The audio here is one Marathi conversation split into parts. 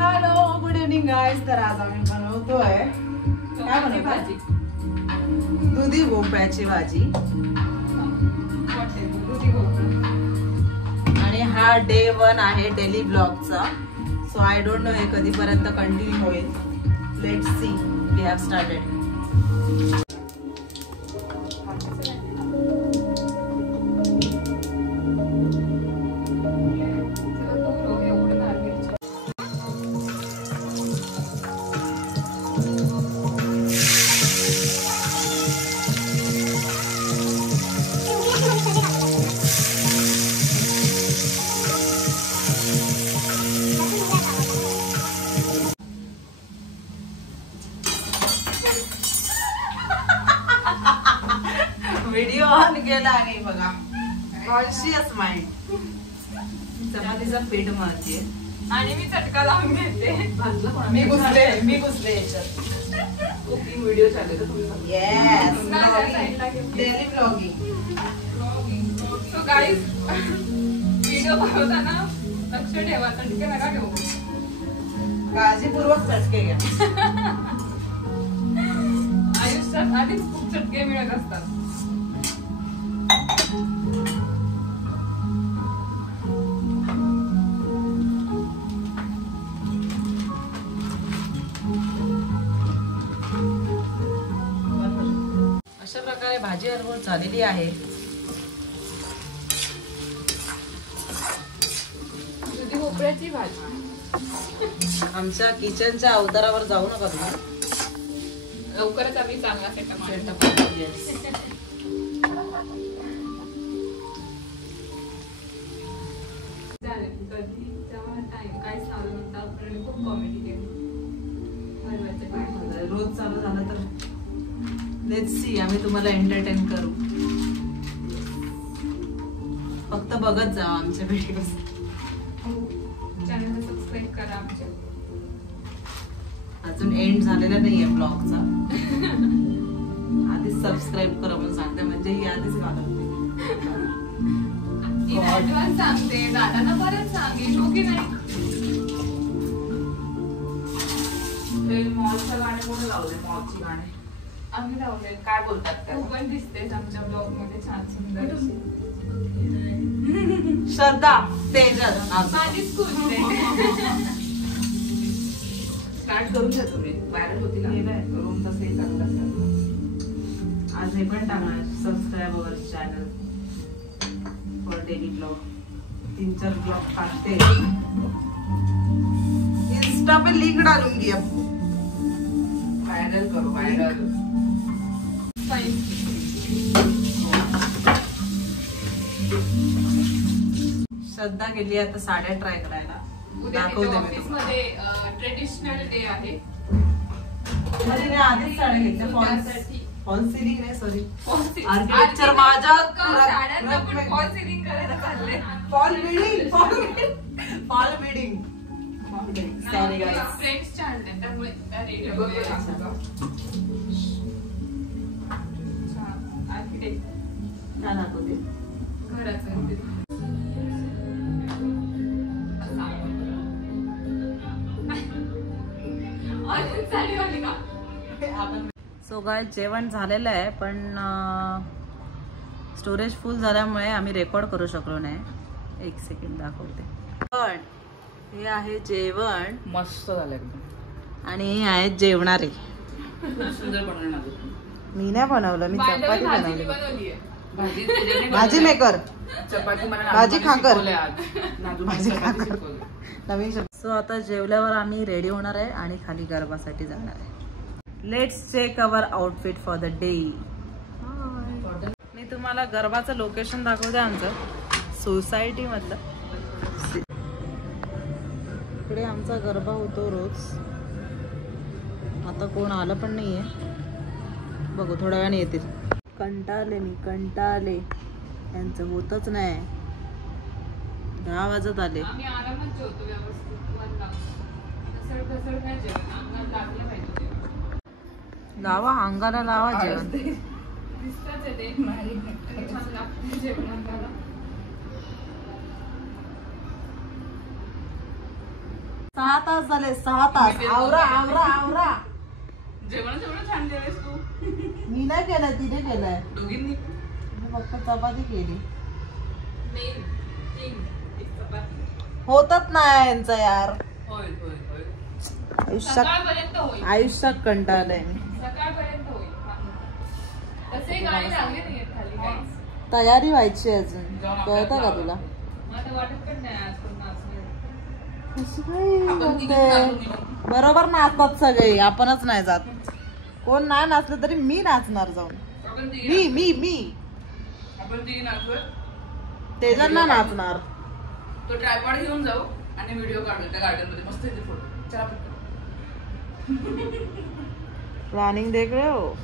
Hello good evening guys. तर आज आम्ही बनवतोय काय बनवतोय भाजी, दुधी भोपळ्याची भाजी. आणि हा डे 1 आहे डेली ब्लॉगचा. सो आय डोंट नो हे कधीपर्यंत कंटिन्यू होईल. Let's see. We have started. Video on केला आणि बघा कॉन्शियस माइंड. चपातीचं पीठ मळते आणि मी चटका लावून घेते. मी घुसले याच्यात. कुकिंग व्हिडिओ चालू आहे तुम्ही. Yes, daily blogging. So guys, video बनवताना लक्ष ठेवा, चटके नका घेऊ. काळजीपूर्वक चटके घ्या. आयुष्यात आधीच खूप चटके मिळत असतात. अशा प्रकारे भाजी हरवून झालेली आहे. दुधी भोपळ्याची भाजी. आमच्या किचनच्या अवतारावर जाऊ नका तुम्ही. लवकरच आम्ही चांगला सेटअप खूप कॉमेडी रोज चालू झालं तर लेट्स सी. आम्ही तुम्हाला एंटरटेन करू. फक्त बघत जा आमच्या व्हिडिओज. चॅनलला सबस्क्राईब करा आमच्या. अजून एंड झालेला नाहीये ब्लॉगचा. आधीच सबस्क्राईब करा म्हणून सांगते, म्हणजे ही आधीच घालवते. सांगते दादांना परत सांगेल की नाही. मॉलचं गाणे कोणी लावले? मॉलची गाणे आम्ही लावले. काय बोलतात त्या? तू पण दिसतेस आमच्या ब्लॉग मध्ये छान सुंदर. श्रद्धा, तेजल माझी स्कूल स्टार्ट करून घ्या तुम्ही. व्हायरल होती ना रूम तसंही चांगलं. आज हे पण टाकणार subscribe our channel for daily blog. 3-4 blog टाकते. इंस्टा पे लिंक डालूंगी अब. वायरल करो, वायरल. श्रद्धा गेली आता साड्या ट्राय करायला. उद्या ऑफिस मध्ये ट्रेडिशनल डे आहे. आधीच साड्या घेतल्या. फॉल सिलिंग नाही, सॉरी आर्किटेक्चर. माझ्या फॉल सिलिंग करायला चालले. Fall building. सॉरी गाईस. फ्रेंड्स चालले त्यामुळे आर्किटेक्ट काय दाखवते घराचं. सो गाय जेवण झालेलं आहे, पण स्टोरेज फुल झाल्यामुळे आम्ही रेकॉर्ड करू शकलो नाही. 1 सेकंड दाखवते. पण हे आहे जेवण. मस्त झालं एकदम. आणि हे आहेत जेवणारे. सुंदर बनवणार. मी नाही बनवलं, मी चपाती बनवली. भाजी मेकर. चपाती भाजी खाकर. भाजी खाकर. नवीन. सो आता जेवल्यावर आम्ही रेडी होणार आहे आणि खाली गरबासाठी जाणार आहे. Let's check our outfit for the day. मी तुम्हाला गरबाचं लोकेशन दाखवते. आमचं सोसायटी मधलं. इकडे आमचा गरबा होतो रोज. आता कोण आलं पण नाहीये. बघू थोड्या वेळाने येतील. कंटाळले यांचं होतच नाही. 10 वाजत आले. आम्ही आरामात जेवतो व्यवस्थित. घसड नाही जेवण. अंगात लागलं पाहिजे. लावा अंगाला लावा जेवण. दिसतच आहे ते. छान लागतं जेवण अंगाला. 6 तास झाले 6 तास. आवरा आवरा आवरा. जेवण छान केलंस तू. मी नाही केलंय, तिने केलंय. दोघींनी मी फक्त चपाती केली. तीन एक चपाती. होतच नाही यांचं यार. होय होय होय. सकाळपर्यंत होईल. आयुष्यात कंटाळलंय मी. सकाळपर्यंत होईल. तसे गाडी लागली नाहीये खाली काहीच. तयारी व्हायची अजून. कळतं का तुला? मला वाटत पण नाही आज कोण नाचणार. कसं काय बोलते? बरोबर नाचतात सगळे, आपणच नाही जात. कोण नाही नाचलं तरी मी नाचणार जाऊन. आपण तिघी नाचतोय. तेजांना नाचणार. तो ट्रायपॉड घेऊन जाऊ आणि व्हिडिओ काढू त्या गार्डन मध्ये. मस्त येते फोटो. चला प्लॅनिंग देख रे हो.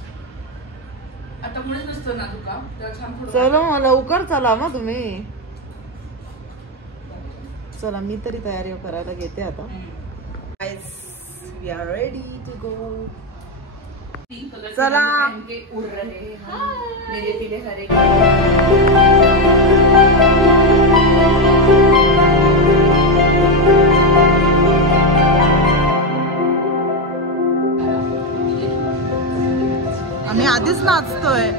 आता पुढेच नसतं ना तुका तेव्हा छान फोटो. चलो मग लवकर चला मग तुम्ही. चला मी तरी तयारी करायला घेते आता. Guys, we are ready to go. चला. उड़ रहे हैं मेरे पीले हरे. आम्ही आधीच नाचतोय.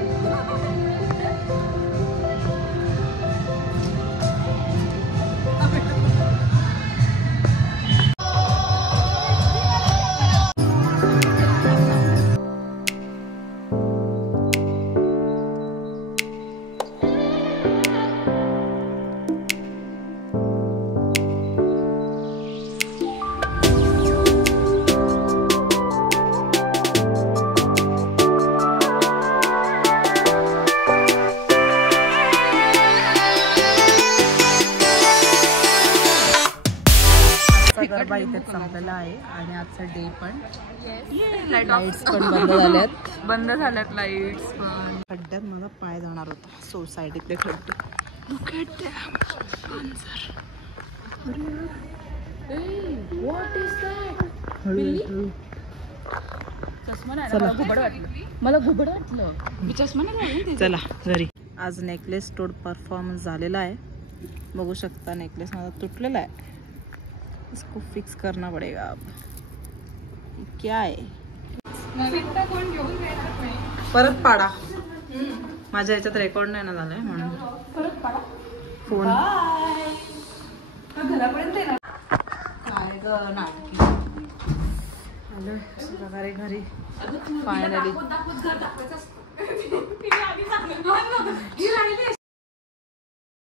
गरबा इथे संपलेला आहे आणि आजचा डे पण. लाईट्स पण बंद झाल्यात. बंद झाल्यात लाईट्स पण. खड्ड्यात माझा पाय जाणार होता. सोसायटीतले खड्डे. मला घुबड वाटलं. मी चष्मा नाही. चला घरी. आज नेकलेस तोड परफॉर्मन्स झालेला आहे. बघू शकता नेकलेस माझा तुटलेला आहे. इसको फिक्स करना पड़ेगा अब. क्या है? कोण घेऊन जाणार नाही. परत पाडा. माझ्या ह्याच्यात रेकॉर्ड नाही ना झालंय म्हणून. परत पाडा. फोन घरापर्यंत येणार. काय ग नाटकी. आलोय अशा प्रकारे घरी फायनली.